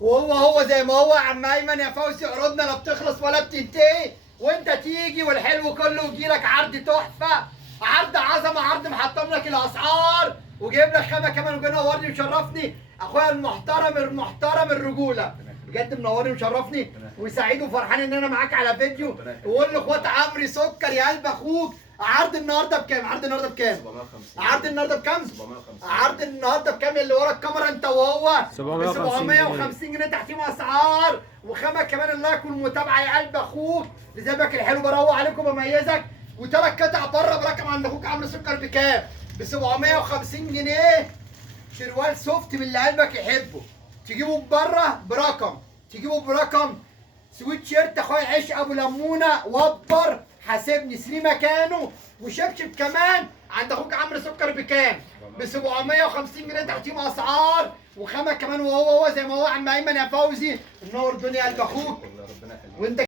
وهو زي ما هو يا عم ايمن يا فوزي، عروضنا لا بتخلص ولا بتنتهي، وانت تيجي والحلو كله يجيلك عرض تحفه، عرض عظمه، عرض محطم لك الاسعار وجايب لك خامه كمان، وجاي نورني وشرفني اخويا المحترم المحترم الرجوله، بجد منورني ومشرفني وسعيد وفرحان ان انا معاك على فيديو. وقول لاخوات عمرو سكر يا قلب اخوك، عرض النهارده بكام؟ عرض النهارده بكام؟ 750. عرض النهارده بكام؟ 750. عرض النهارده بكام اللي ورا الكاميرا انت وهو؟ 750 جنيه تحتيهم اسعار وخامه كمان. اللايك والمتابعه يا قلب اخوك، لزبك الحلو بروق عليكم بميزك. وثلاث قطع بره برقم عند اخوك عمرو سكر بكام؟ ب 750 جنيه. شروال سوفت من اللي قلبك يحبه، تجيبه بره برقم، تجيبه برقم. سويت شيرت اخويا عيش ابو لمونه وبر حاسبني سري مكانه، وشبشب كمان عند اخوك عمرو سكر بكام؟ ب 750 جنيه تحتيهم اسعار وخامه كمان. وهو زي ما هو عم ايمن يا فوزي، منور الدنيا قلب اخوك. ربنا يخليك. وانت